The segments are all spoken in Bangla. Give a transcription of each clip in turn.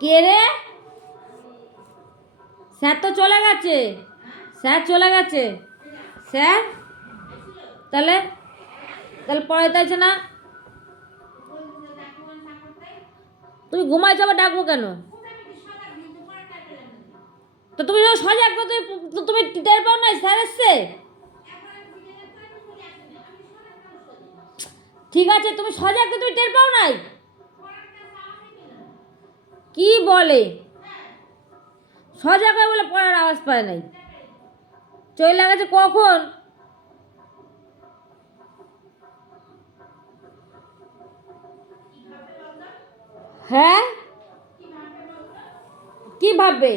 কে রে? স্যার তো চলে গেছে। স্যার চলে গেছে। স্যার তাহলে তাহলে পড়াইতেছে না? তুমি ঘুমাইছো, আবার ডাকবো কেন? তো তুমি যখন সজাগ তুমি টের পাও না স্যার এসছে? ঠিক আছে, তুমি সজাগ তুমি টের পাও নাই? কি বলে? সজাগ হয়ে বলে পড়ার আওয়াজ পায় নাই? চলে গেছে কখন? হ্যাঁ, কি ভাববে?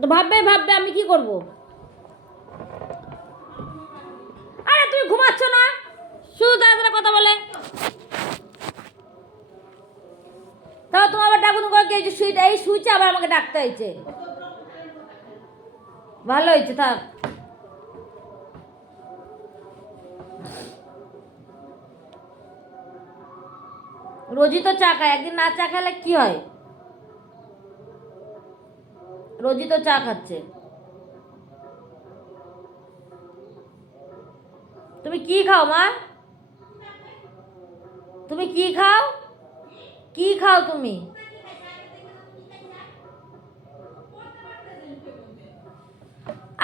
তো ভাববে ভাববে, আমি কি করব? আরে তুমি ঘুমাচ্ছ না, শুধু তাড়াতাড়ি কথা বলে। তাও তোমার আবার ডাকুন করে এই যে সুইটা, এই সুইচে আবার আমাকে ডাকতে হয়েছে। ভালো হয়েছে, থাক। রোজই তো চা খায়, একদিন না চা খেলে কি হয়? রোজই তো চা খাচ্ছে। তুমি কি খাও মা? তুমি কি খাও? কি খাও তুমি?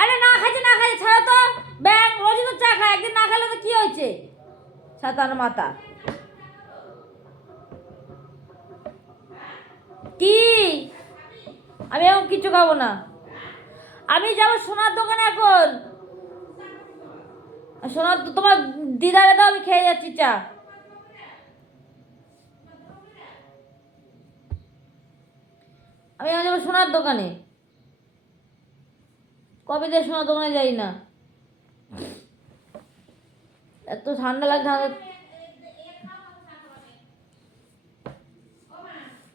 আরে না খাইছে না খাইছে, ছাড়ো তো। ব্যাং, রোজই তো চা খায়, একদিন না খেলে তো কি হয়েছে? সাতার মাথা। কি? আমি এখন কিছু খাবো না। আমি যাবো সোনার দোকানে এখন। সোনার তোমার দিদারে দাও, আমি খেয়ে যাচ্ছি চা। আমি এখন যাবো সোনার দোকানে। কবে দিয়ে সোনার দোকানে যাই না। এত ঠান্ডা লাগে, ঠান্ডা।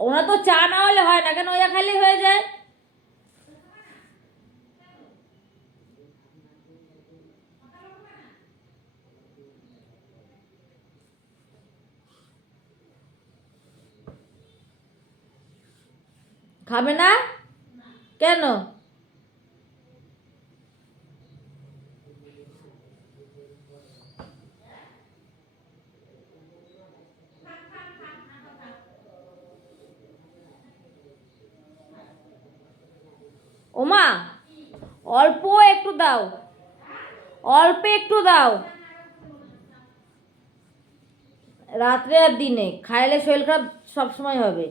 ওনা তো চা না হলে হয় না, কেন ওয়া খালি হয়ে যায়? খাবে না কেন? ওমা, অল্প একটু দাও, অল্প একটু দাও। রাত্রে আর দিনে খাইলে শরীর খারাপ সব সময় হবে।